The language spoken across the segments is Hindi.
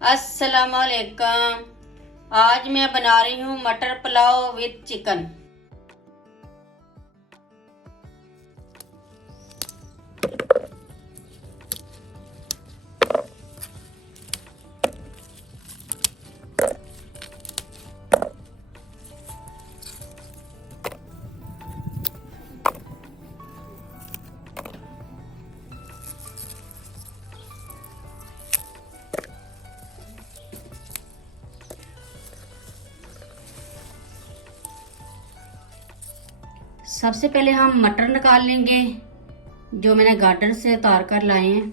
अस्सलामुअलैकुम। आज मैं बना रही हूँ मटर पुलाव विद चिकन। सबसे पहले हम मटर निकाल लेंगे जो मैंने गार्डन से उतार कर लाए हैं।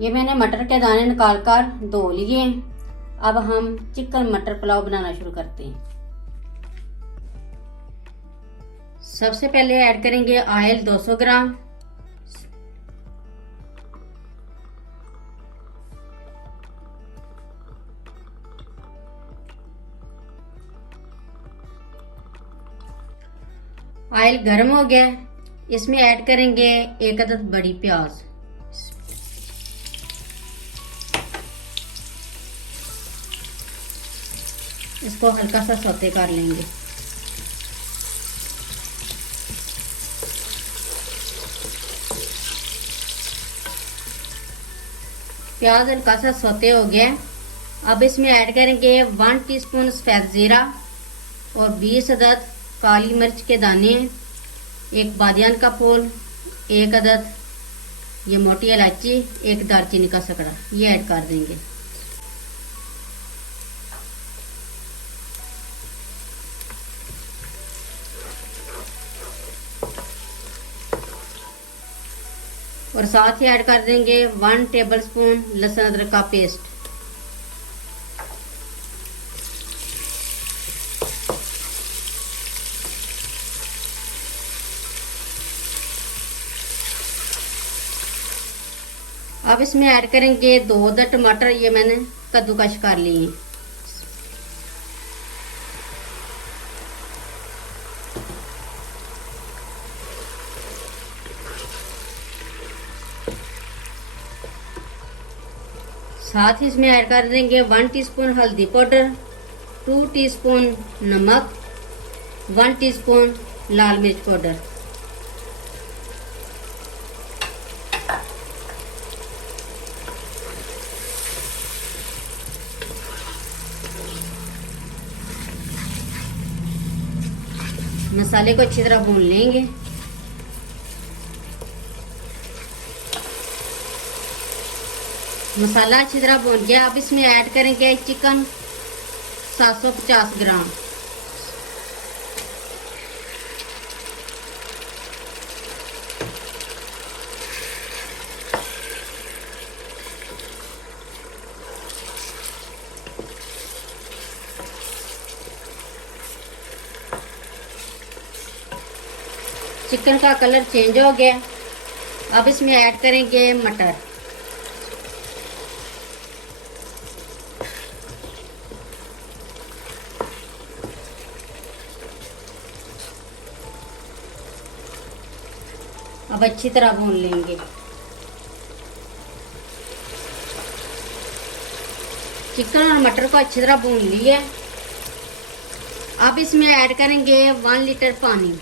ये मैंने मटर के दाने निकाल कर धो लिए। अब हम चिकन मटर पुलाव बनाना शुरू करते हैं। सबसे पहले ऐड करेंगे ऑयल 200 ग्राम। ऑयल गर्म हो गया, इसमें ऐड करेंगे 1 अदद बड़ी प्याज। इसको हल्का सा सौते कर लेंगे। प्याज हल्का सा सौते हो गया। अब इसमें ऐड करेंगे 1 टीस्पून सफेद जीरा और 20 अदद काली मिर्च के दाने, 1 बादियान का फूल, 1 अदद ये मोटी इलायची, 1 दालचीनी का सकड़ा, ये ऐड कर देंगे। और साथ ही ऐड कर देंगे 1 टेबलस्पून लहसुन अदरक का पेस्ट। अब इसमें ऐड करेंगे 2 अदद टमाटर, ये मैंने कद्दूकश कर लिए हैं। साथ ही इसमें ऐड कर देंगे 1 टीस्पून हल्दी पाउडर, 2 टीस्पून नमक, 1 टीस्पून लाल मिर्च पाउडर। मसाले को अच्छी तरह भून लेंगे। मसाला अच्छी तरह भून गया। अब इसमें ऐड करेंगे चिकन 750 ग्राम। चिकन का कलर चेंज हो गया। अब इसमें ऐड करेंगे मटर। अब अच्छी तरह भून लेंगे। चिकन और मटर को अच्छी तरह भून लिया। अब इसमें ऐड करेंगे 1 लीटर पानी।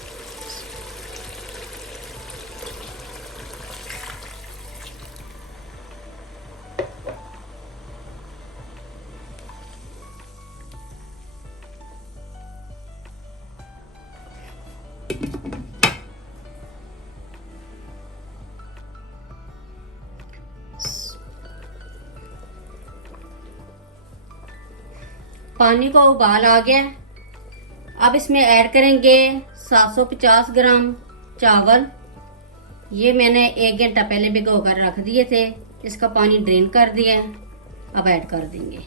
पानी को उबाल आ गया। अब इसमें ऐड करेंगे 750 ग्राम चावल। ये मैंने 1 घंटा पहले भिगो कर रख दिए थे, इसका पानी ड्रेन कर दिया। अब ऐड कर देंगे।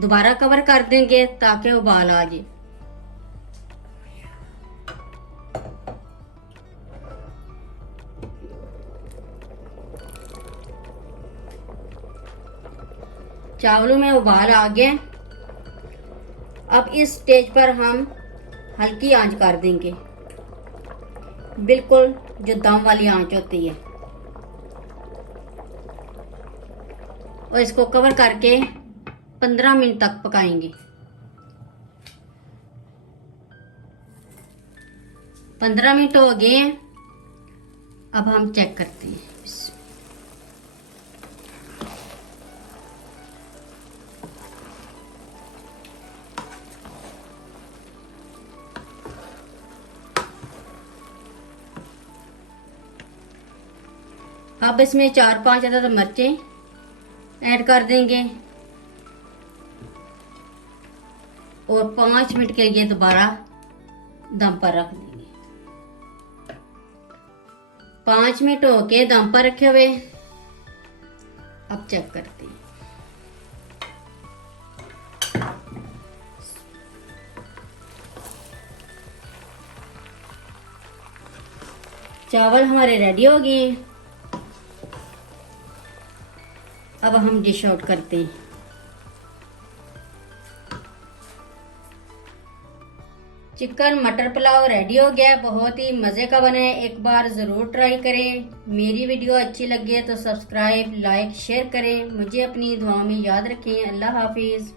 दोबारा कवर कर देंगे ताकि उबाल आ जाए। चावलों में उबाल आ गया। अब इस स्टेज पर हम हल्की आंच कर देंगे, बिल्कुल जो दम वाली आंच होती है, और इसको कवर करके 15 मिनट तक पकाएंगे। 15 मिनट हो गए हैं। अब हम चेक करते हैं। अब इसमें 4-5 अदद मिर्चें ऐड कर देंगे और 5 मिनट के लिए दोबारा दम पर रख देंगे। 5 मिनट हो के दम पर रखे हुए। अब चेक करते हैं। चावल हमारे रेडी हो गए हैं। अब हम डिश आउट करते हैं। चिकन मटर पुलाव रेडी हो गया। बहुत ही मज़े का बना है, एक बार ज़रूर ट्राई करें। मेरी वीडियो अच्छी लगी है तो सब्सक्राइब, लाइक, शेयर करें। मुझे अपनी दुआ में याद रखें। अल्लाह हाफिज़।